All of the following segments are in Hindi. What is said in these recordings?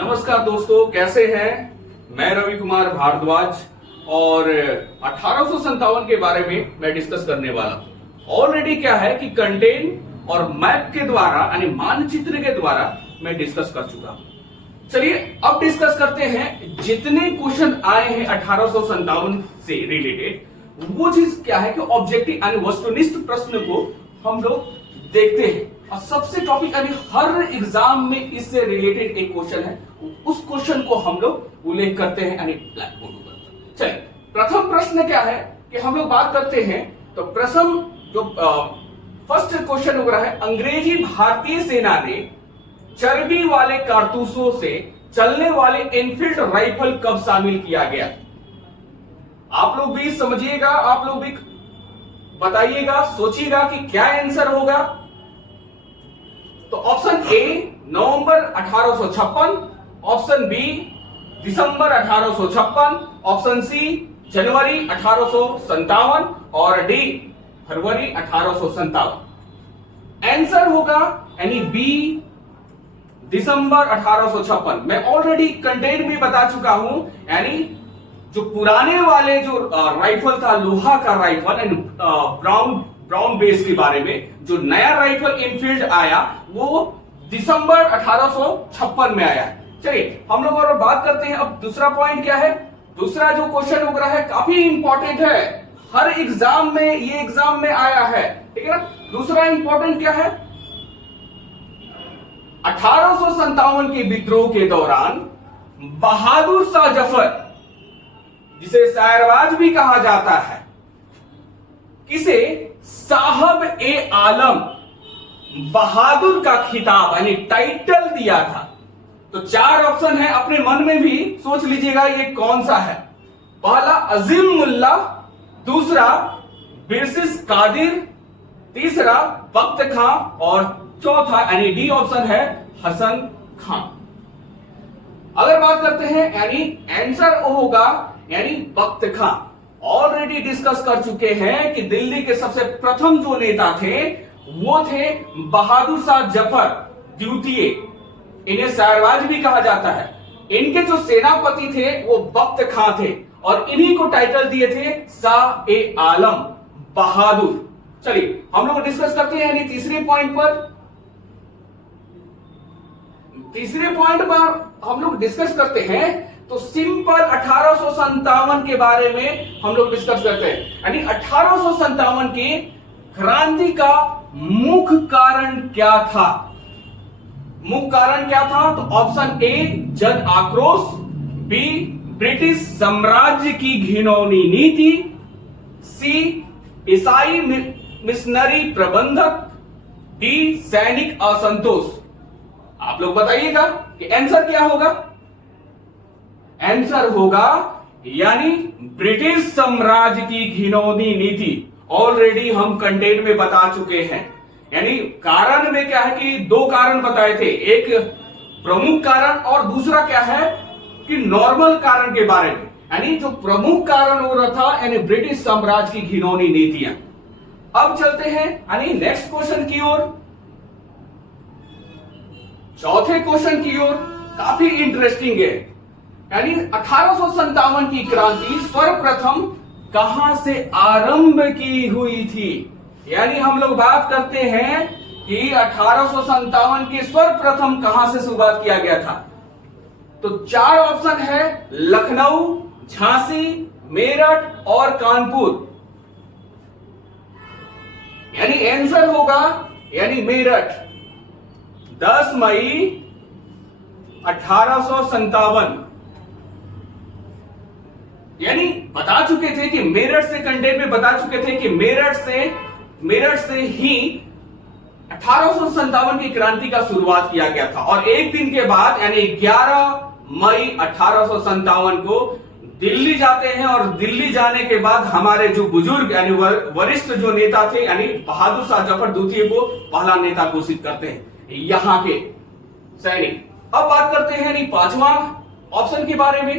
नमस्कार दोस्तों, कैसे हैं? मैं रवि कुमार भारद्वाज और 1857 के बारे में मैं डिस्कस करने वाला हूं। ऑलरेडी क्या है कि कंटेंट और मैप के द्वारा यानी मानचित्र के द्वारा मैं डिस्कस कर चुका हूं। चलिए अब डिस्कस करते हैं जितने क्वेश्चन आए हैं 1857 से रिलेटेड, वो चीज क्या है कि ऑब्जेक्टिव यानी वस्तुनिष्ठ प्रश्न को हम लोग देखते हैं। और सबसे टॉपिक यानी हर एग्जाम में इससे रिलेटेड एक क्वेश्चन है, उस क्वेश्चन को हम लोग उल्लेख करते हैं यानी ब्लैक बोर्ड पर। चलिए प्रथम प्रश्न क्या है कि हम लोग बात करते हैं। तो प्रथम जो फर्स्ट क्वेश्चन हो रहा है, अंग्रेजी भारतीय सेना ने चर्बी वाले कारतूसों से चलने वाले एनफील्ड राइफल कब शामिल किया गया? आप लोग भी समझिएगा, आप लोग भी बताइएगा, सोचिएगा कि क्या आंसर होगा। तो ऑप्शन ए नवंबर 1856, ऑप्शन बी दिसंबर 1856, ऑप्शन सी जनवरी 1857 और डी फरवरी 1857। आंसर होगा यानी बी दिसंबर 1856। मैं ऑलरेडी कंटेंट में बता चुका हूं, यानी जो पुराने वाले जो राइफल था, लोहा का राइफल एंड ब्राउन बेस के बारे में, जो नया राइफल इनफील्ड आया वो दिसंबर 1856 में आया। चलिए हम लोग और बात करते हैं। अब दूसरा पॉइंट क्या है? दूसरा जो क्वेश्चन हो रहा है काफी इंपॉर्टेंट है, हर एग्जाम में ये एग्जाम में आया है, ठीक है ना। दूसरा इंपॉर्टेंट क्या है? 1857 के विद्रोह के दौरान बहादुर शाह जफर, जिसे शायरबाज भी कहा जाता है, किसे साहब ए आलम बहादुर का खिताब यानी टाइटल दिया था? तो चार ऑप्शन है, अपने मन में भी सोच लीजिएगा ये कौन सा है। पहला अजीम मुल्ला, दूसरा बिरसिस कादिर, तीसरा बख्त खां और चौथा यानी डी ऑप्शन है हसन खां। अगर बात करते हैं यानी आंसर होगा यानी बख्त खां। ऑलरेडी डिस्कस कर चुके हैं कि दिल्ली के सबसे प्रथम जो नेता थे वो थे बहादुर शाह जफर द्वितीय, इन्हें शायरबाज भी कहा जाता है। इनके जो सेनापति थे वो बख्त खां थे और इन्हीं को टाइटल दिए थे शाह ए आलम बहादुर। चलिए हम लोग डिस्कस करते हैं यानी तीसरे पॉइंट पर। तीसरे पॉइंट पर हम लोग डिस्कस करते हैं तो सिंपल 1857 के बारे में हम लोग डिस्कस करते हैं, यानी 1857 की क्रांति का मुख्य कारण क्या था? मुख्य कारण क्या था? तो ऑप्शन ए जन आक्रोश, बी ब्रिटिश साम्राज्य की घिनौनी नीति, सी ईसाई मिशनरी प्रबंधक, डी सैनिक असंतोष। आप लोग बताइएगा कि आंसर क्या होगा? आंसर होगा यानी ब्रिटिश साम्राज्य की घिनौनी नीति। ऑलरेडी हम कंटेंट में बता चुके हैं, यानी कारण में क्या है कि दो कारण बताए थे, एक प्रमुख कारण और दूसरा क्या है कि नॉर्मल कारण के बारे में। यानी जो प्रमुख कारण हो रहा था यानी ब्रिटिश साम्राज्य की घिनौनी नीतियां। अब चलते हैं यानी नेक्स्ट क्वेश्चन की ओर, चौथे क्वेश्चन की ओर। काफी इंटरेस्टिंग है, यानी 1857 की क्रांति सर्वप्रथम कहां से आरंभ की हुई थी? यानी हम लोग बात करते हैं कि 1857 की सर्वप्रथम कहां से शुरुआत किया गया था। तो चार ऑप्शन है, लखनऊ, झांसी, मेरठ और कानपुर। यानी आंसर होगा यानी मेरठ। 10 मई 1857, यानी बता चुके थे कि मेरठ से, कंटेंट में बता चुके थे कि मेरठ से ही 1857 की क्रांति का शुरुआत किया गया था। और एक दिन के बाद यानी 11 मई 1857 को दिल्ली जाते हैं और दिल्ली जाने के बाद हमारे जो बुजुर्ग यानी वरिष्ठ जो नेता थे यानी बहादुर शाह जफर द्वितीय को पहला नेता घोषित करते हैं यहां के सैनिक। अब बात करते हैं यानी पांचवा ऑप्शन के बारे में।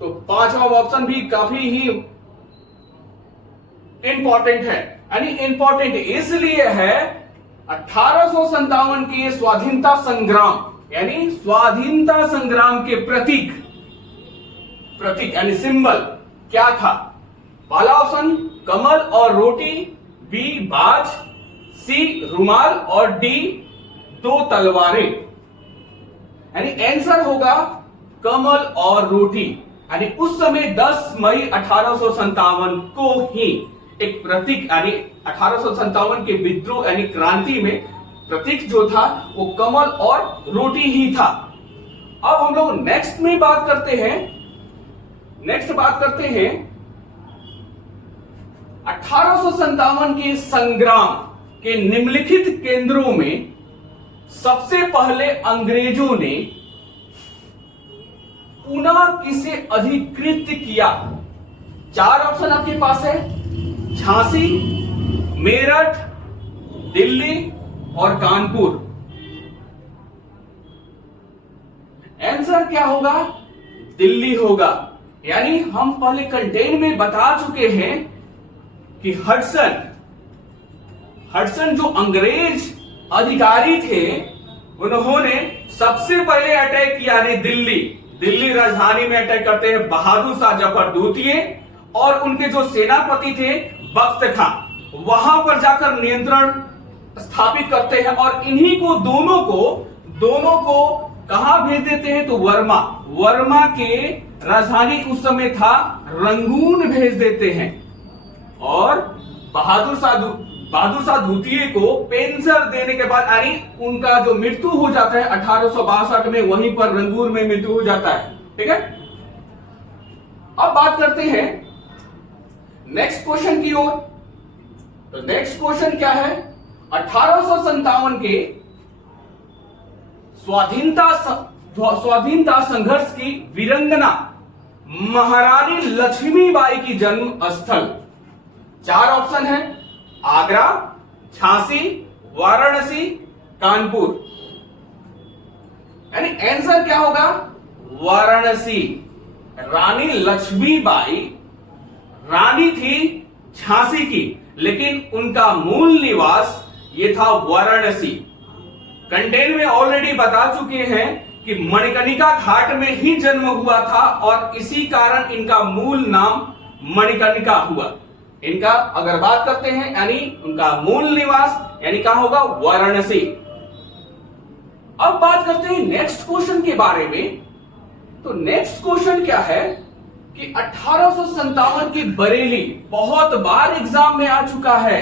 तो पांचवा ऑप्शन भी काफी ही इंपॉर्टेंट है, यानी इंपॉर्टेंट इसलिए है 1857 के स्वाधीनता संग्राम यानी स्वाधीनता संग्राम के प्रतीक यानी सिंबल क्या था? पहला ऑप्शन कमल और रोटी, बी बाज, सी रुमाल और डी 2 तलवारें। यानी आंसर होगा कमल और रोटी। यानी उस समय 10 मई 1857 को ही एक प्रतीक यानी 1857 के विद्रोह यानी क्रांति में प्रतीक जो था वो कमल और रोटी ही था। अब हम लोग नेक्स्ट बात करते हैं 1857 के संग्राम के निम्नलिखित केंद्रों में सबसे पहले अंग्रेजों ने पुनः किसे अधिकृत किया? 4 ऑप्शन आपके पास है, झांसी, मेरठ, दिल्ली और कानपुर। आंसर क्या होगा? दिल्ली होगा। यानी हम पहले कंटेंट में बता चुके हैं कि हडसन जो अंग्रेज अधिकारी थे उन्होंने सबसे पहले अटैक किया यानी दिल्ली राजधानी में अटैक करते हैं बहादुर शाह जफर द्वितीय और उनके जो सेनापति थे बख्त खां, वहां पर जाकर नियंत्रण स्थापित करते हैं और इन्हीं को दोनों को कहां भेज देते हैं? तो वर्मा के राजधानी उस समय था रंगून भेज देते हैं और बहादुर शाह द्वितीय को पेंशन देने के बाद यानी उनका जो मृत्यु हो जाता है 1862 में, वहीं पर रंगून में मृत्यु हो जाता है। ठीक है, अब बात करते हैं नेक्स्ट क्वेश्चन की ओर। तो नेक्स्ट क्वेश्चन क्या है? 1857 के स्वाधीनता संघर्ष की वीरंगना महारानी लक्ष्मीबाई की जन्म स्थल। 4 ऑप्शन है, आगरा, झांसी, वाराणसी, कानपुर। यानी आंसर क्या होगा? वाराणसी। रानी लक्ष्मीबाई रानी थी झांसी की, लेकिन उनका मूल निवास ये था वाराणसी। कंटेंट में ऑलरेडी बता चुके हैं कि मणिकर्णिका घाट में ही जन्म हुआ था और इसी कारण इनका मूल नाम मणिकर्णिका हुआ। इनका अगर बात करते हैं यानी उनका मूल निवास यानी क्या होगा? वाराणसी। अब बात करते हैं नेक्स्ट क्वेश्चन के बारे में। तो नेक्स्ट क्वेश्चन क्या है कि 1857 की बरेली, बहुत बार एग्जाम में आ चुका है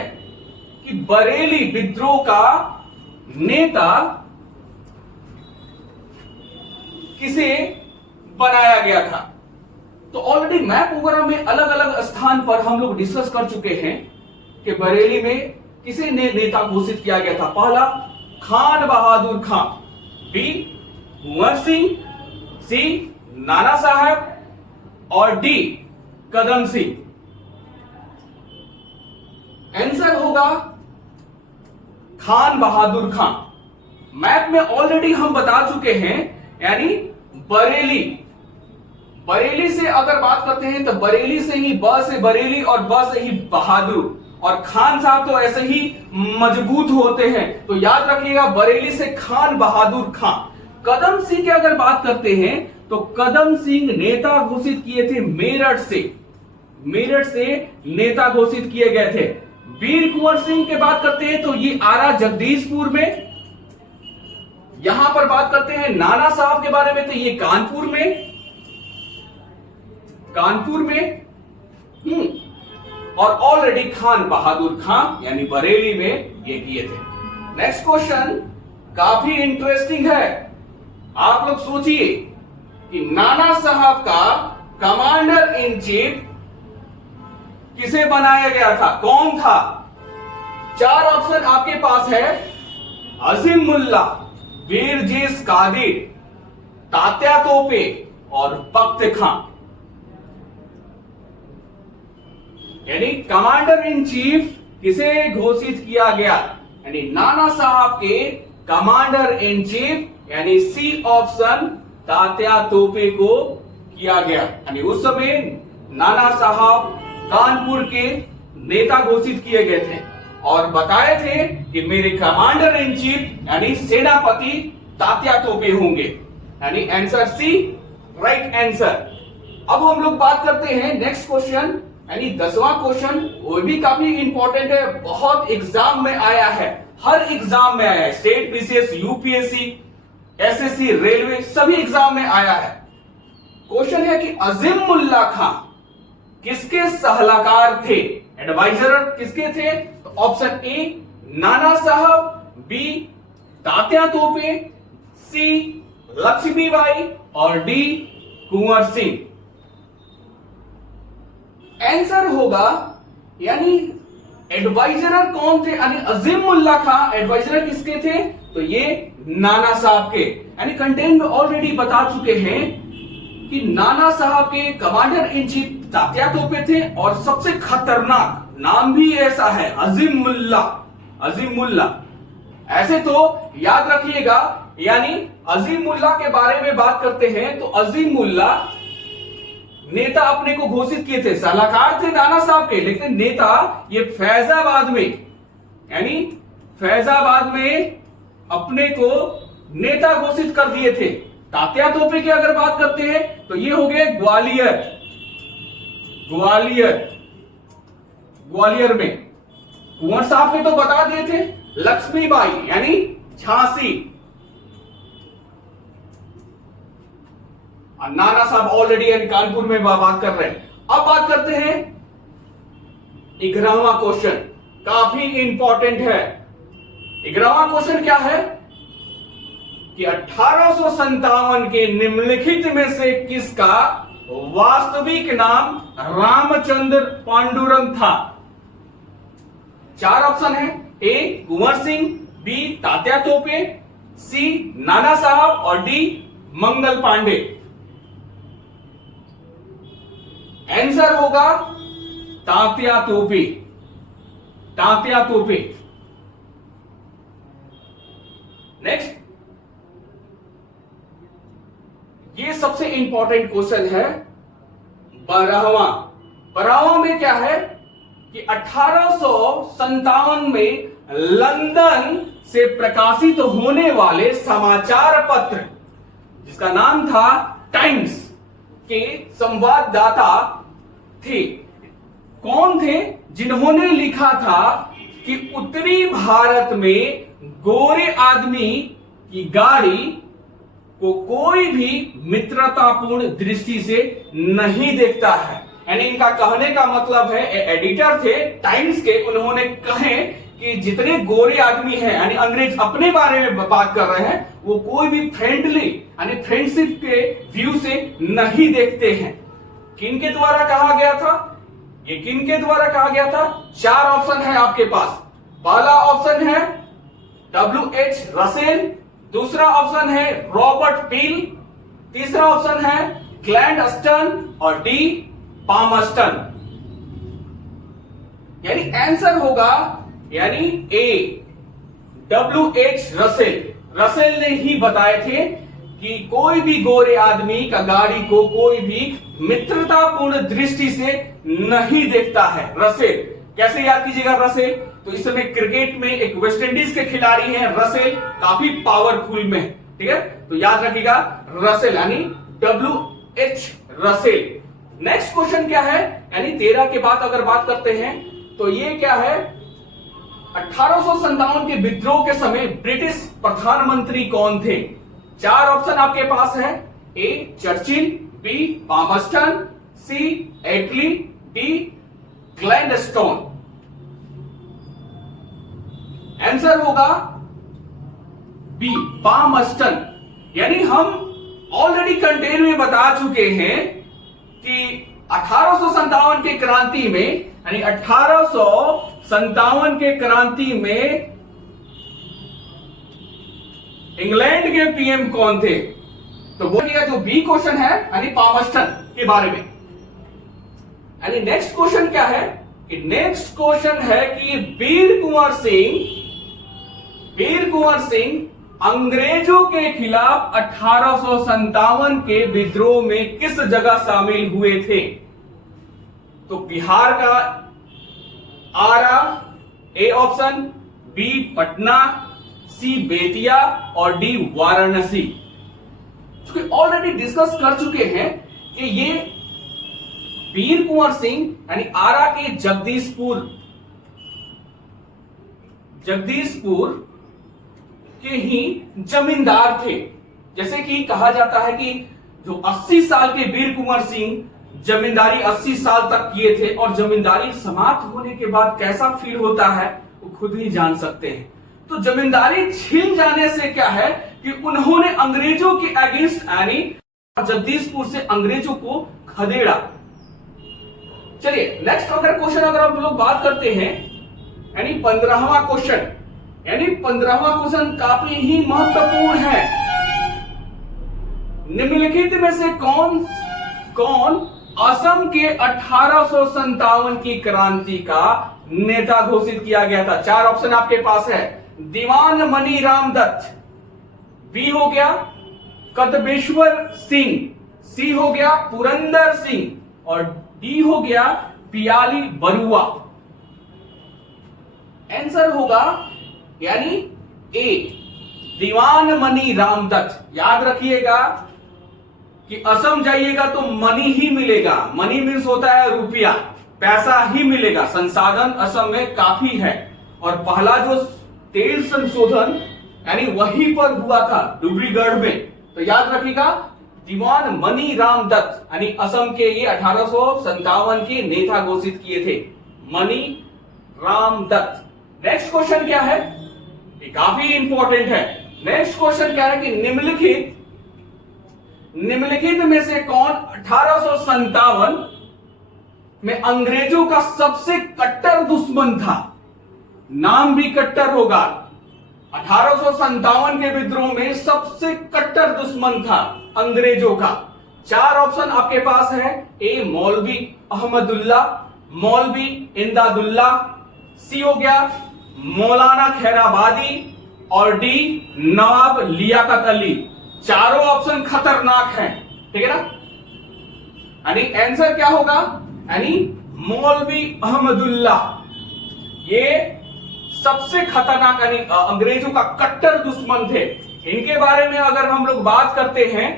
कि बरेली विद्रोह का नेता किसे बनाया गया था। तो ऑलरेडी मैप वगैरह में अलग अलग स्थान पर हम लोग डिस्कस कर चुके हैं कि बरेली में किसे नेता घोषित किया गया था। पहला खान बहादुर खां, बी कुंवर सिंह, सी नाना साहब और डी कदम सिंह। आंसर होगा खान बहादुर खां। मैप में ऑलरेडी हम बता चुके हैं यानी बरेली से अगर बात करते हैं तो बरेली से ही ब से बरेली और ब से ही बहादुर, और खान साहब तो ऐसे ही मजबूत होते हैं, तो याद रखिएगा बरेली से खान बहादुर खां। कदम सिंह की अगर बात करते हैं तो कदम सिंह नेता घोषित किए थे मेरठ से नेता घोषित किए गए थे। वीर कुंवर सिंह की बात करते हैं तो ये आरा जगदीशपुर में। यहां पर बात करते हैं नाना साहब के बारे में तो ये कानपुर में और ऑलरेडी खान बहादुर खां यानी बरेली में ये किए थे। नेक्स्ट क्वेश्चन काफी इंटरेस्टिंग है। आप लोग सोचिए कि नाना साहब का कमांडर इन चीफ किसे बनाया गया था, कौन था? 4 ऑप्शन आपके पास है, अजीम मुल्ला, वीरजीस कादिर, तात्या तोपे और बख्त खां। यानी कमांडर इन चीफ किसे घोषित किया गया? यानी नाना साहब के कमांडर इन चीफ यानी सी ऑप्शन तात्या तोपे को किया गया। यानी उस समय नाना साहब कानपुर के नेता घोषित किए गए थे और बताए थे कि मेरे कमांडर इन चीफ यानी सेनापति तात्या तोपे होंगे, यानी आंसर सी राइट आंसर। अब हम लोग बात करते हैं नेक्स्ट क्वेश्चन, यानी 10वां क्वेश्चन। वो भी काफी इंपॉर्टेंट है, बहुत एग्जाम में आया है, हर एग्जाम में आया है, state, BCS, UPSC, SSC, railway, सभी एग्जाम में आया है। क्वेश्चन है कि अजीमुल्ला खां किसके सलाहकार थे, एडवाइजर किसके थे? तो ऑप्शन ए नाना साहब, बी तात्या तोपे, सी लक्ष्मीबाई और डी कुंवर सिंह। आंसर होगा, यानी एडवाइजर कौन थे, यानी अजीमुल्ला खां एडवाइजर किसके थे? तो ये नाना साहब के, यानी कंटेंट में ऑलरेडी बता चुके हैं कि नाना साहब के कमांडर इन चीफ तात्या तोपे थे, और सबसे खतरनाक नाम भी ऐसा है, अजीमुल्ला। अजीमुल्ला ऐसे तो याद रखिएगा, यानी अजीमुल्ला के बारे में बात करते हैं तो अजीमुल्ला नेता अपने को घोषित किए थे, सलाहकार थे नाना साहब के, लेकिन नेता ये फैजाबाद में, यानी फैजाबाद में अपने को नेता घोषित कर दिए थे। तात्या तोपे की अगर बात करते हैं तो ये हो गए ग्वालियर, ग्वालियर, ग्वालियर में। कुंवर साहब ने तो बता दिए थे, लक्ष्मीबाई यानी झांसी, नाना साहब ऑलरेडी यानी कानपुर में बात कर रहे हैं। अब बात करते हैं 11वां क्वेश्चन, काफी इंपॉर्टेंट है। 11वां क्वेश्चन क्या है कि 1857 के निम्नलिखित में से किसका वास्तविक नाम रामचंद्र पांडुरंग था? 4 ऑप्शन है, ए कुंवर सिंह, बी तात्या तोपे, सी नाना साहब और डी मंगल पांडे। आंसर होगा तात्या तोपे, तात्या तोपे। नेक्स्ट, ये सबसे इंपॉर्टेंट क्वेश्चन है 12वां। 12वां में क्या है कि 1857 में लंदन से प्रकाशित होने वाले समाचार पत्र जिसका नाम था टाइम्स के संवाददाता थे। कौन थे? जिन्होंने लिखा था कि उत्तरी भारत में गोरे आदमी की गाड़ी को कोई भी मित्रतापूर्ण दृष्टि से नहीं देखता है। यानी इनका कहने का मतलब है, एडिटर थे टाइम्स के, उन्होंने कहे कि जितने गोरे आदमी हैं, यानी अंग्रेज अपने बारे में बात कर रहे हैं, वो कोई भी फ्रेंडली यानी फ्रेंडशिप के व्यू से नहीं देखते हैं। किनके द्वारा कहा गया था? ये किनके द्वारा कहा गया था? 4 ऑप्शन है आपके पास। पहला ऑप्शन है W.H. रसेल, दूसरा ऑप्शन है रॉबर्ट पील, तीसरा ऑप्शन है ग्लैडस्टोन और डी पामस्टन। यानी आंसर होगा, यानी ए W.H. रसेल। रसेल ने ही बताए थे कि कोई भी गोरे आदमी का गाड़ी को कोई भी मित्रतापूर्ण दृष्टि से नहीं देखता है। रसेल कैसे याद कीजिएगा रसेल? तो इस समय क्रिकेट में एक वेस्ट इंडीज के खिलाड़ी हैं रसेल, काफी पावरफुल में, ठीक है, तो याद रखिएगा रसेल यानी W.H. रसेल। नेक्स्ट क्वेश्चन क्या है, यानी 13 के बाद अगर बात करते हैं तो ये क्या है, 1857 के विद्रोह के समय ब्रिटिश प्रधानमंत्री कौन थे? 4 ऑप्शन आपके पास है, ए चर्चिल, बी पामस्टन, सी एटली, डी ग्लैडस्टोन। आंसर होगा बी पामस्टन। यानी हम ऑलरेडी कंटेन में बता चुके हैं कि 1857 के क्रांति में, यानी 1857 के क्रांति में इंग्लैंड के पीएम कौन थे? तो बोलिएगा जो बी क्वेश्चन है यानी पामस्टन के बारे में। यानी नेक्स्ट क्वेश्चन क्या है कि नेक्स्ट क्वेश्चन है कि वीर कुंवर सिंह अंग्रेजों के खिलाफ 1857 के विद्रोह में किस जगह शामिल हुए थे? तो बिहार का आरा ए ऑप्शन, बी पटना, सी बेतिया और डी वाराणसी। क्योंकि ऑलरेडी डिस्कस कर चुके हैं कि ये वीर कुंवर सिंह यानी आरा के जगदीशपुर के ही जमींदार थे। जैसे कि कहा जाता है कि जो 80 साल के वीर कुंवर सिंह जमींदारी 80 साल तक किए थे, और जमींदारी समाप्त होने के बाद कैसा फील होता है वो खुद ही जान सकते हैं। तो जमींदारी छिन जाने से क्या है कि उन्होंने अंग्रेजों के अगेंस्ट यानी जगदीशपुर से अंग्रेजों को खदेड़ा। चलिए नेक्स्ट अगर क्वेश्चन अगर हम लोग बात करते हैं यानी 15वां क्वेश्चन, यानी 15वां क्वेश्चन काफी ही महत्वपूर्ण है। निम्नलिखित में से कौन असम के 1857 की क्रांति का नेता घोषित किया गया था? 4 ऑप्शन आपके पास है। दीवान मनी राम दत्त, बी हो गया कदबेश्वर सिंह, सी हो गया पुरंदर सिंह और डी हो गया पियाली बरुआ। आंसर होगा यानी ए दीवान मनी राम दत्त। याद रखिएगा कि असम जाइएगा तो मनी ही मिलेगा। मनी मीन्स होता है रुपया, पैसा ही मिलेगा। संसाधन असम में काफी है। और पहला जो तेल संशोधन यानी वहीं पर हुआ था डुब्रीगढ़ में। तो याद रखिएगा दीवान मनी राम दत्त यानी असम के ये 1857 के नेता घोषित किए थे, मनी राम दत्त। नेक्स्ट क्वेश्चन क्या है, ये काफी इंपॉर्टेंट है। नेक्स्ट क्वेश्चन क्या है कि निम्नलिखित में से कौन 1857 में अंग्रेजों का सबसे कट्टर दुश्मन था? नाम भी कट्टर होगा। 1857 के विद्रोह में सबसे कट्टर दुश्मन था अंग्रेजों का। 4 ऑप्शन आपके पास है। ए मौलवी अहमदुल्ला, मौलवी इमदादुल्ला, सी हो गया मौलाना खैराबादी और डी नवाब लियाकत अली। चारों ऑप्शन खतरनाक हैं, ठीक है ना। यानी आंसर क्या होगा, यानी मौलवी अहमदुल्ला ये सबसे खतरनाक यानी अंग्रेजों का कट्टर दुश्मन थे। इनके बारे में अगर हम लोग बात करते हैं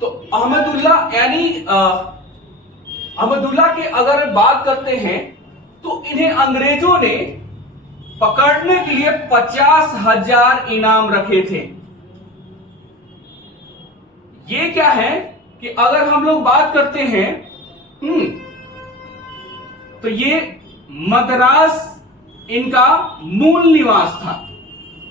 तो अहमदुल्ला यानी अहमदुल्ला के अगर बात करते हैं तो इन्हें अंग्रेजों ने पकड़ने के लिए 50,000 इनाम रखे थे। ये क्या है कि अगर हम लोग बात करते हैं तो ये मद्रास इनका मूल निवास था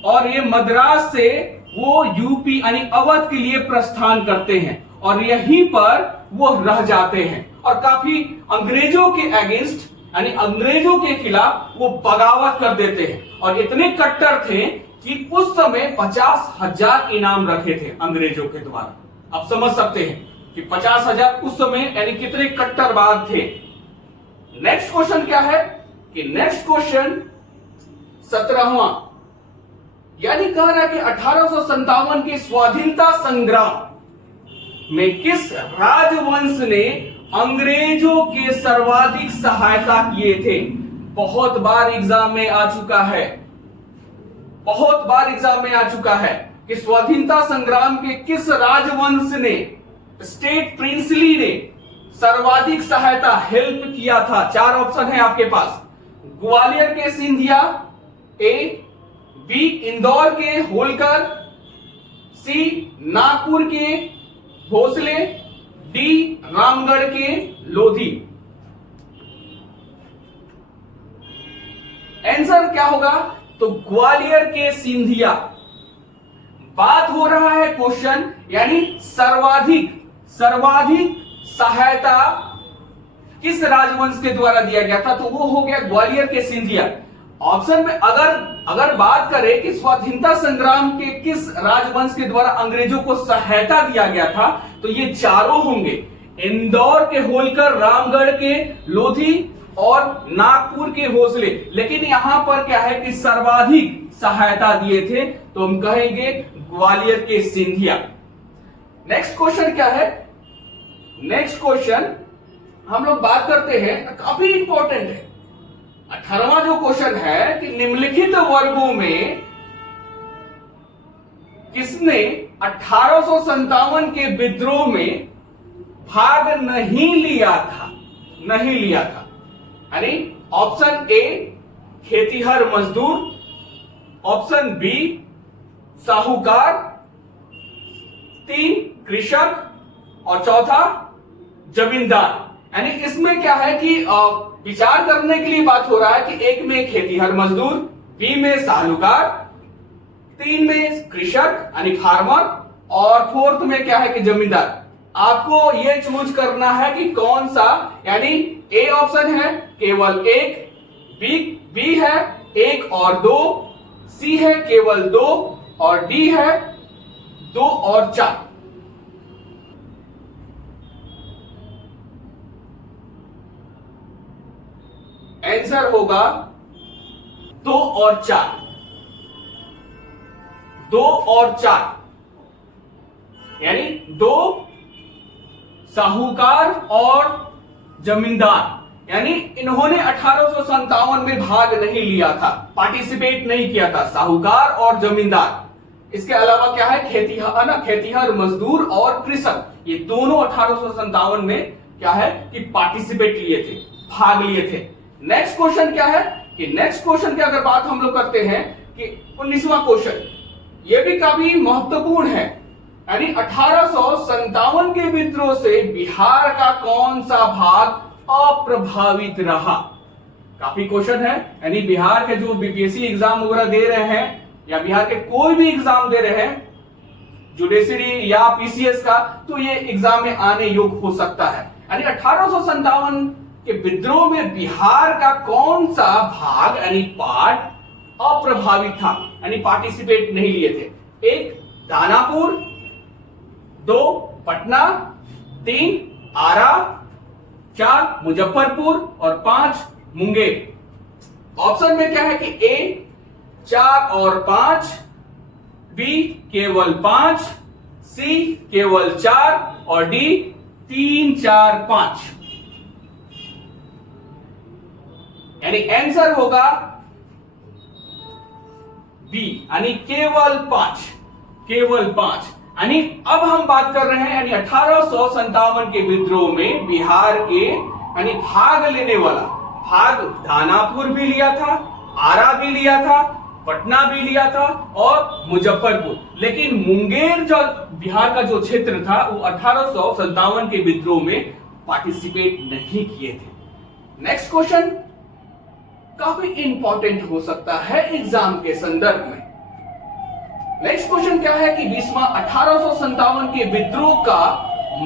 और ये मद्रास से वो यूपी यानी अवध के लिए प्रस्थान करते हैं और यहीं पर वो रह जाते हैं और काफी अंग्रेजों के अगेंस्ट यानी अंग्रेजों के खिलाफ वो बगावत कर देते हैं। और इतने कट्टर थे कि उस समय 50,000 इनाम रखे थे अंग्रेजों के द्वारा। आप समझ सकते हैं कि 50,000 उस समय यानी कितने कट्टरवाद थे। नेक्स्ट क्वेश्चन क्या है कि नेक्स्ट क्वेश्चन 17वां यानी कह रहा है कि 1857 के स्वाधीनता संग्राम में किस राजवंश ने अंग्रेजों के सर्वाधिक सहायता किए थे? बहुत बार एग्जाम में आ चुका है, बहुत बार एग्जाम में आ चुका है कि स्वाधीनता संग्राम के किस राजवंश ने, स्टेट प्रिंसली ने सर्वाधिक सहायता हेल्प किया था? 4 ऑप्शन है आपके पास। ग्वालियर के सिंधिया, ए बी इंदौर के होलकर, सी नागपुर के भोसले, डी रामगढ़ के लोधी। आंसर क्या होगा? तो ग्वालियर के सिंधिया। बात हो रहा है क्वेश्चन यानी सर्वाधिक सहायता किस राजवंश के द्वारा दिया गया था? तो वो हो गया ग्वालियर के सिंधिया। ऑप्शन में अगर बात करें कि स्वाधीनता संग्राम के किस राजवंश के द्वारा अंग्रेजों को सहायता दिया गया था तो ये चारों होंगे, इंदौर के होलकर, रामगढ़ के लोधी और नागपुर के भोसले। लेकिन यहां पर क्या है कि सर्वाधिक सहायता दिए थे तो हम कहेंगे ग्वालियर के सिंधिया। नेक्स्ट क्वेश्चन क्या है? नेक्स्ट क्वेश्चन हम लोग बात करते हैं, काफी इंपॉर्टेंट है। 18वां जो क्वेश्चन है कि निम्नलिखित वर्गों में किसने 1857 के विद्रोह में भाग नहीं लिया था? यानी ऑप्शन ए खेतीहर मजदूर, ऑप्शन बी साहूकार, 3 कृषक और चौथा जमींदार। यानी इसमें क्या है कि विचार करने के लिए बात हो रहा है कि एक में खेतीहर मजदूर, बी में साहूकार, 3 में कृषक यानी फार्मर और 4th में क्या है कि जमींदार। आपको ये चूज करना है कि कौन सा, यानी ए ऑप्शन है केवल एक, बी है 1 और 2, सी है केवल 2 और डी है 2 और 4। आंसर होगा 2 और 4। 2 और 4 यानी 2 साहूकार और जमींदार, यानी इन्होंने 1857 में भाग नहीं लिया था, पार्टिसिपेट नहीं किया था, साहूकार और जमींदार। इसके अलावा क्या है, खेतीहर मजदूर और कृषक, ये दोनों 1857 में क्या है कि पार्टिसिपेट लिए थे, भाग लिए थे। नेक्स्ट क्वेश्चन क्या है कि नेक्स्ट क्वेश्चन की अगर बात हम लोग करते हैं कि 19वां क्वेश्चन, ये भी काफी महत्वपूर्ण है। यानी 1857 के विद्रोह से बिहार का कौन सा भाग अप्रभावित रहा? काफी क्वेश्चन है। यानी बिहार के जो बीपीएससी एग्जाम वगैरह दे रहे हैं या बिहार के कोई भी एग्जाम दे रहे हैं, जुडिशरी या पीसीएस का, तो ये एग्जाम में आने योग्य हो सकता है। यानी 1857 के विद्रोह में बिहार का कौन सा भाग यानी पार्ट अप्रभावित था, यानी पार्टिसिपेट नहीं लिए थे? 1 दानापुर, 2 पटना, 3 आरा, 4 मुजफ्फरपुर और 5 मुंगेर। ऑप्शन में क्या है कि ए 4 और 5, बी केवल 5, सी केवल 4 और डी 3, 4, 5। यानी आंसर होगा बी, यानी केवल 5, केवल 5। यानी अब हम बात कर रहे हैं यानी 1857 के विद्रोह में बिहार के यानी भाग लेने वाला, भाग दानापुर भी लिया था, आरा भी लिया था, पटना भी लिया था और मुजफ्फरपुर। लेकिन मुंगेर जो बिहार का जो क्षेत्र था वो 1857 के विद्रोह में पार्टिसिपेट नहीं किए थे। नेक्स्ट क्वेश्चन काफी इंपॉर्टेंट हो सकता है एग्जाम के संदर्भ में। नेक्स्ट क्वेश्चन क्या है कि 20वां 1857 के विद्रोह का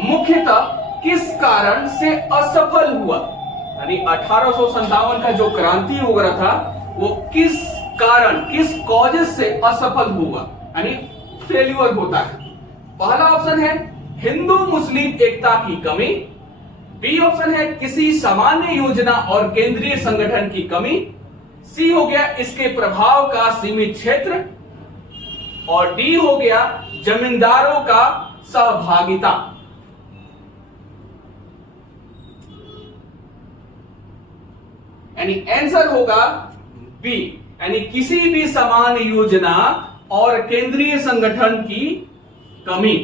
मुख्यतः किस कारण से असफल हुआ? यानी 1857 का जो क्रांति वगैरह था वो किस कारण, किस कॉजेज से असफल हुआ, यानी फेल्यूर होता है। पहला ऑप्शन है हिंदू मुस्लिम एकता की कमी, बी ऑप्शन है किसी सामान्य योजना और केंद्रीय संगठन की कमी, सी हो गया इसके प्रभाव का सीमित क्षेत्र और डी हो गया जमींदारों का सहभागिता। यानी आंसर होगा बी, यानी किसी भी समान योजना और केंद्रीय संगठन की कमी।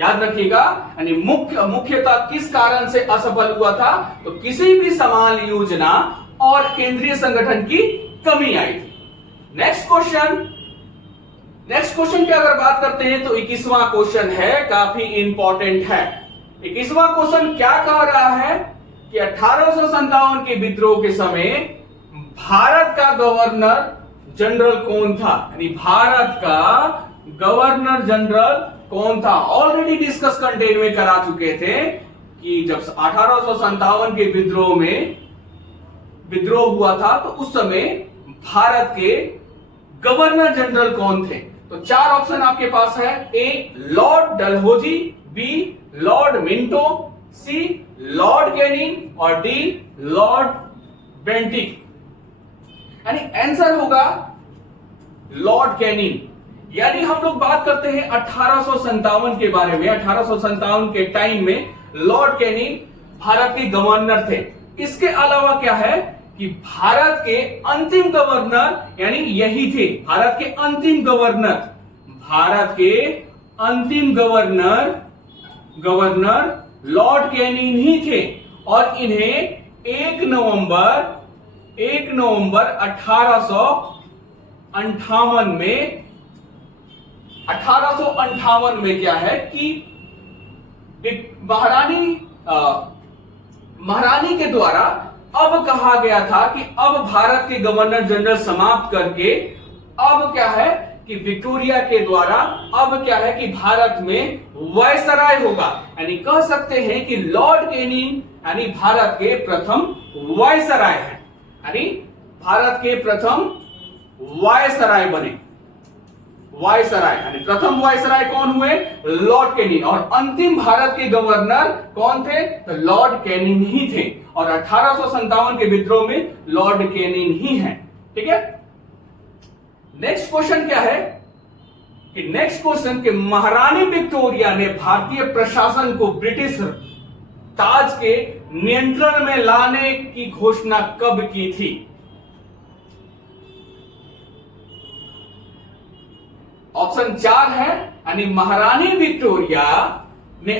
याद रखिएगा, यानी मुख्यतः किस कारण से असफल हुआ था, तो किसी भी समान योजना और केंद्रीय संगठन की कमी आई थी। नेक्स्ट क्वेश्चन की अगर बात करते हैं तो 21वां क्वेश्चन है, काफी इंपॉर्टेंट है। 21वां क्वेश्चन क्या कह रहा है कि 1857 के विद्रोह के समय भारत का गवर्नर जनरल कौन था? यानी भारत का गवर्नर जनरल कौन था? ऑलरेडी डिस्कस कंटेंट में करा चुके थे कि जब 1857 के विद्रोह में विद्रोह हुआ था तो उस समय भारत के गवर्नर जनरल कौन थे? तो 4 ऑप्शन आपके पास है। A lord Dalhousie, B lord Minto, C lord Canning और डी लॉर्ड बेंटिक। यानी आंसर होगा लॉर्ड कैनिंग। यानी हम लोग बात करते हैं 1857 के बारे में। 1857 के टाइम में लॉर्ड कैनिंग भारत के गवर्नर थे। इसके अलावा क्या है कि भारत के अंतिम गवर्नर यानी यही थे, भारत के अंतिम गवर्नर लॉर्ड कैनिंग ही थे। और इन्हें 1 नवंबर 1858 में क्या है कि महारानी के द्वारा अब कहा गया था कि अब भारत के गवर्नर जनरल समाप्त करके अब क्या है कि विक्टोरिया के द्वारा अब क्या है कि भारत में वायसराय होगा। यानी कह सकते हैं कि लॉर्ड कैनिंग यानी भारत के प्रथम वायसराय है, यानी भारत के प्रथम वायसराय बने। वायसराय यानी प्रथम वायसराय कौन हुए? Lord Canning. और अंतिम भारत के गवर्नर कौन थे? तो लॉर्ड कैनिंग ही थे। और 1857 के विद्रोह में लॉर्ड कैनिंग ही हैं। ठीक है, नेक्स्ट क्वेश्चन क्या है कि नेक्स्ट क्वेश्चन कि महारानी विक्टोरिया ने भारतीय प्रशासन को ब्रिटिश ताज के नियंत्रण में लाने की घोषणा कब की थी? ऑप्शन 4 है, यानी महारानी विक्टोरिया ने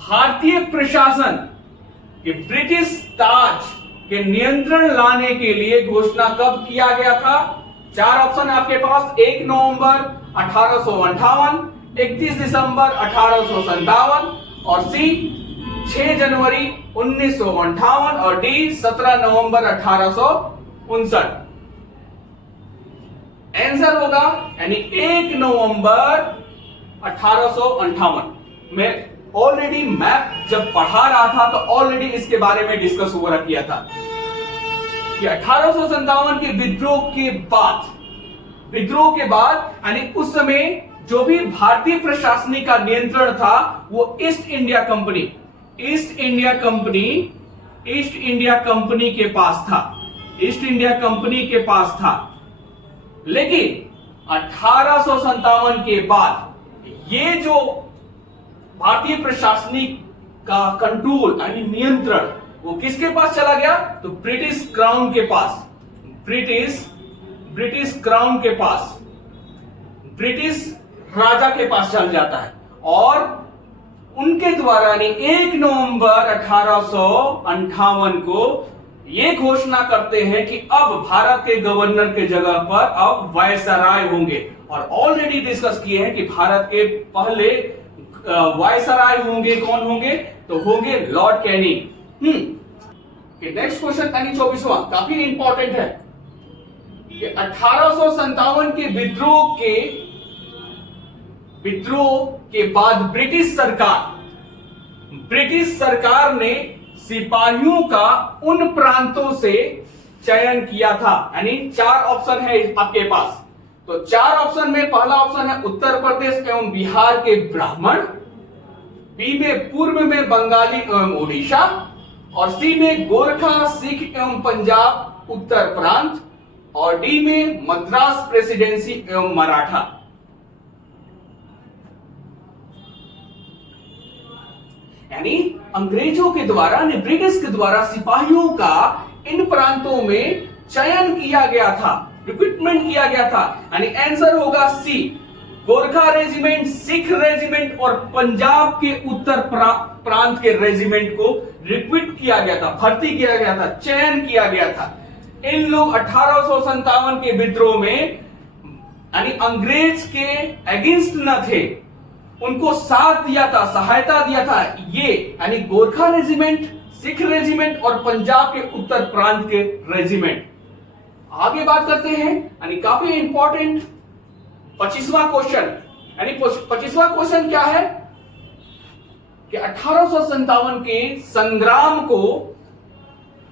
भारतीय प्रशासन के ब्रिटिश ताज के नियंत्रण लाने के लिए घोषणा कब किया गया था? 4 ऑप्शन है आपके पास। 1 नवंबर 1858, 31 दिसंबर 1857 और सी 6 जनवरी 1958 और डी 17 नवंबर 1859। आंसर होगा यानी 1 नवंबर 1858। मैं ऑलरेडी मैप जब पढ़ा रहा था तो ऑलरेडी इसके बारे में डिस्कस हो रहा किया था कि 1857 के विद्रोह के बाद यानी उस समय जो भी भारतीय प्रशासनिक का नियंत्रण था वो ईस्ट इंडिया कंपनी के पास था। लेकिन 1857 के बाद ये जो भारतीय प्रशासनिक का कंट्रोल यानी नियंत्रण वो किसके पास चला गया? तो ब्रिटिश क्राउन के पास, ब्रिटिश राजा के पास चल जाता है। और उनके द्वारा यानी 1 नवंबर 1858 को ये घोषणा करते हैं कि अब भारत के गवर्नर के जगह पर अब वायसराय होंगे। और ऑलरेडी डिस्कस किए हैं कि भारत के पहले वायसराय होंगे, कौन होंगे? तो होंगे लॉर्ड कैनिंग। नेक्स्ट क्वेश्चन यानी 24वां काफी इंपॉर्टेंट है कि 1857 के विद्रोह के बाद ब्रिटिश सरकार ने सिपाहियों का उन प्रांतों से चयन किया था। यानी 4 ऑप्शन है आपके पास। तो 4 ऑप्शन में पहला ऑप्शन है उत्तर प्रदेश एवं बिहार के ब्राह्मण, बी में पूर्व में बंगाली एवं उड़ीसा और सी में गोरखा, सिख एवं पंजाब उत्तर प्रांत और डी में मद्रास प्रेसिडेंसी एवं मराठा। यानी अंग्रेजों के द्वारा ब्रिटिश के द्वारा सिपाहियों का इन प्रांतों में चयन किया गया था, रिक्रूटमेंट किया गया था। यानी आंसर होगा सी, गोरखा रेजिमेंट, सिख रेजिमेंट और पंजाब के उत्तर प्रांत के रेजिमेंट को रिक्रूट किया गया था, भर्ती किया गया था, चयन किया गया था। इन लोग 1857 के विद्रोह में यानी अंग्रेज के अगेंस्ट न थे, उनको साथ दिया था, सहायता दिया था। ये यानी गोरखा रेजिमेंट, सिख रेजिमेंट और पंजाब के उत्तर प्रांत के रेजिमेंट। आगे बात करते हैं यानी काफी इंपॉर्टेंट 25वां क्वेश्चन। यानी 25वां क्वेश्चन क्या है कि 1857 के संग्राम को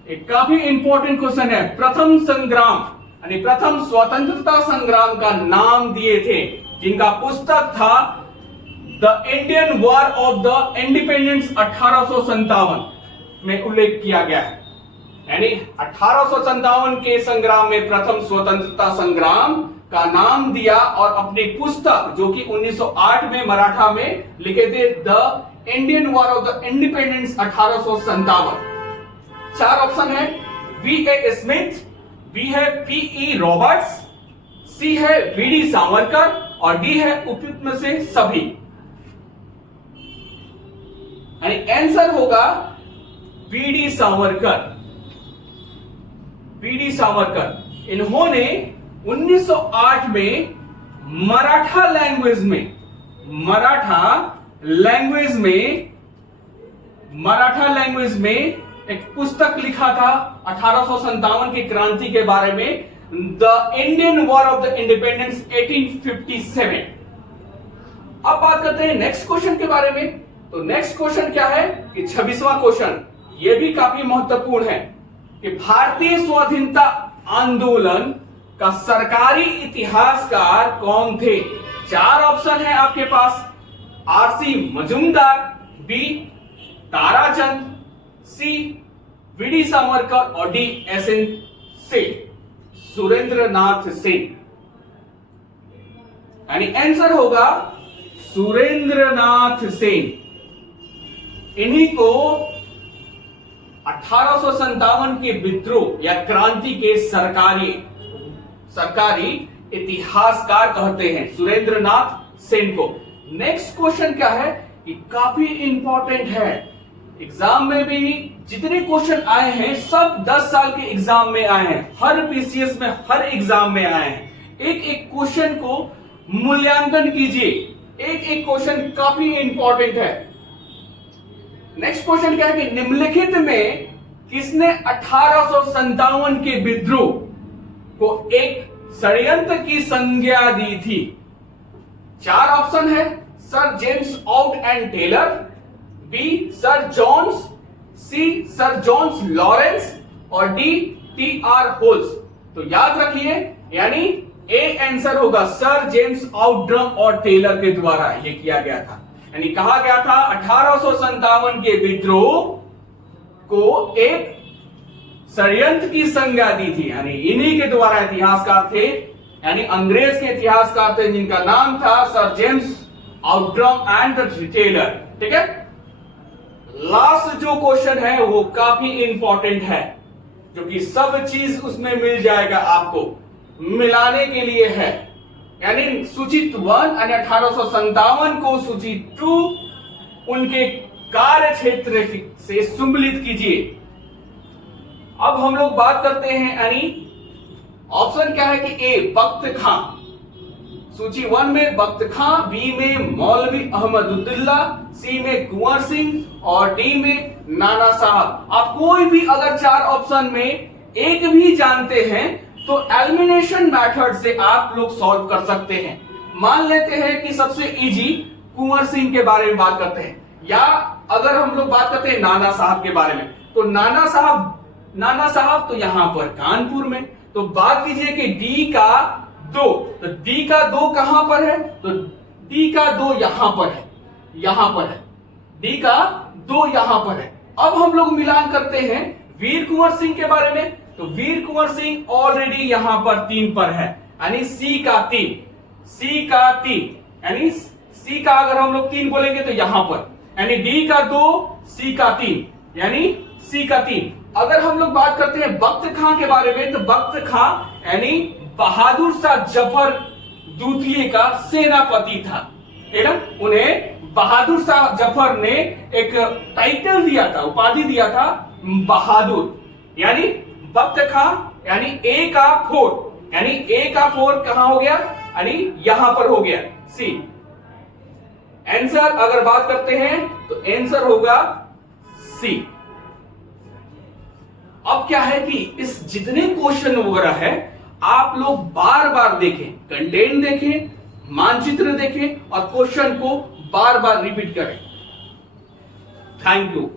एक काफी इंपॉर्टेंट क्वेश्चन है। प्रथम संग्राम यानी प्रथम स्वतंत्रता संग्राम का नाम दिए थे, जिनका पुस्तक था the Indian war of the independence 1857 में उल्लेख किया गया है। यानी 1857 के संग्राम में प्रथम स्वतंत्रता संग्राम का नाम दिया और अपनी पुस्तक जो कि 1908 में मराठा में लिखे थे the Indian war of the independence 1857। 4 option है V.A. स्मिथ, बी है P.E. रॉबर्ट्स, सी है V.D. सावरकर और डी है उपयुक्त में से सभी। यानी आंसर होगा V.D. सावरकर। V.D. सावरकर इन्होंने 1908 में मराठा लैंग्वेज में एक पुस्तक लिखा था 1857 की क्रांति के बारे में, the Indian war of the independence 1857। अब बात करते हैं नेक्स्ट क्वेश्चन के बारे में। तो नेक्स्ट क्वेश्चन क्या है कि 26वां क्वेश्चन, यह भी काफी महत्वपूर्ण है कि भारतीय स्वाधीनता आंदोलन का सरकारी इतिहासकार कौन थे। 4 ऑप्शन है आपके पास, R.C. मजूमदार, बी ताराचंद, सी V.D. सावरकर और डी S.N. सेन, सुरेंद्रनाथ सेन। यानी आंसर होगा सुरेंद्रनाथ सेन। इन्हीं को 1857 के विद्रोह या क्रांति के सरकारी इतिहासकार कहते हैं, सुरेंद्रनाथ सेन को। नेक्स्ट क्वेश्चन क्या है कि काफी इंपॉर्टेंट है, एग्जाम में भी जितने क्वेश्चन आए हैं सब 10 साल के एग्जाम में आए हैं, हर पीसीएस में हर एग्जाम में आए हैं। एक एक क्वेश्चन को मूल्यांकन कीजिए, एक एक क्वेश्चन काफी इंपॉर्टेंट है। नेक्स्ट क्वेश्चन क्या है कि निम्नलिखित में किसने 1857 के विद्रोह को एक षड्यंत्र की संज्ञा दी थी। 4 ऑप्शन है, sir James out and Taylor, B sir Johns, C sir Johns Lawrence और डी T.R. होल्स। तो याद रखिए, यानी ए आंसर होगा सर जेम्स आउटड्रम और टेलर के द्वारा यह किया गया था। यानी कहा गया था 1857 के विद्रोह को एक षड्यंत्र की संज्ञा दी थी, यानी इन्हीं के द्वारा इतिहासकार थे, यानी अंग्रेज के इतिहासकार थे जिनका नाम था सर जेम्स आउटड्रम एंड टेलर। ठीक है, लास्ट जो क्वेश्चन है वो काफी इंपॉर्टेंट है, जो कि सब चीज उसमें मिल जाएगा आपको, मिलाने के लिए है। यानी सूची 1 यानी 1857 को सूची 2 उनके कार्य क्षेत्र से सम्मिलित कीजिए। अब हम लोग बात करते हैं, यानी ऑप्शन क्या है कि ए बख्त खां, सूची 1 में बख्त खां, बी में मौलवी अहमदुल्ला, सी में कुंवर सिंह और डी में नाना साहब। आप कोई भी अगर 4 ऑप्शन में एक भी जानते हैं तो एलिमिनेशन मेथड से आप लोग सॉल्व कर सकते हैं। मान लेते हैं कि सबसे इजी कुंवर सिंह के बारे में बात करते हैं, या अगर हम लोग बात करते हैं नाना साहब के बारे में, तो नाना साहब तो यहां पर कानपुर में। तो बात कीजिए कि डी का 2, तो डी का 2 कहां पर है, तो डी का 2 यहां पर है, डी का 2 यहां पर है। अब हम लोग मिलान करते हैं वीर कुंवर सिंह के बारे में, तो वीर कुंवर सिंह ऑलरेडी यहां पर 3 पर है, यानी सी का 3, यानी सी का अगर हम लोग 3 बोलेंगे तो यहां पर, यानी डी का 2, सी का 3, यानी सी का 3। अगर हम लोग बात करते हैं बख्त खां के बारे में, तो बख्त खां यानी बहादुर शाह जफर द्वितीय का सेनापति था, ठीक है। उन्हें बहादुर शाह जफर ने एक टाइटल दिया था, उपाधि दिया था बहादुर, यानी बख्त खां यानी ए का 4, यानी ए का 4 कहां हो गया, यानी यहां पर हो गया सी। आंसर अगर बात करते हैं तो आंसर होगा सी। अब क्या है कि इस जितने क्वेश्चन वगैरह है आप लोग बार बार देखें, कंटेंट देखें, मानचित्र देखें और क्वेश्चन को बार बार रिपीट करें। Thank you.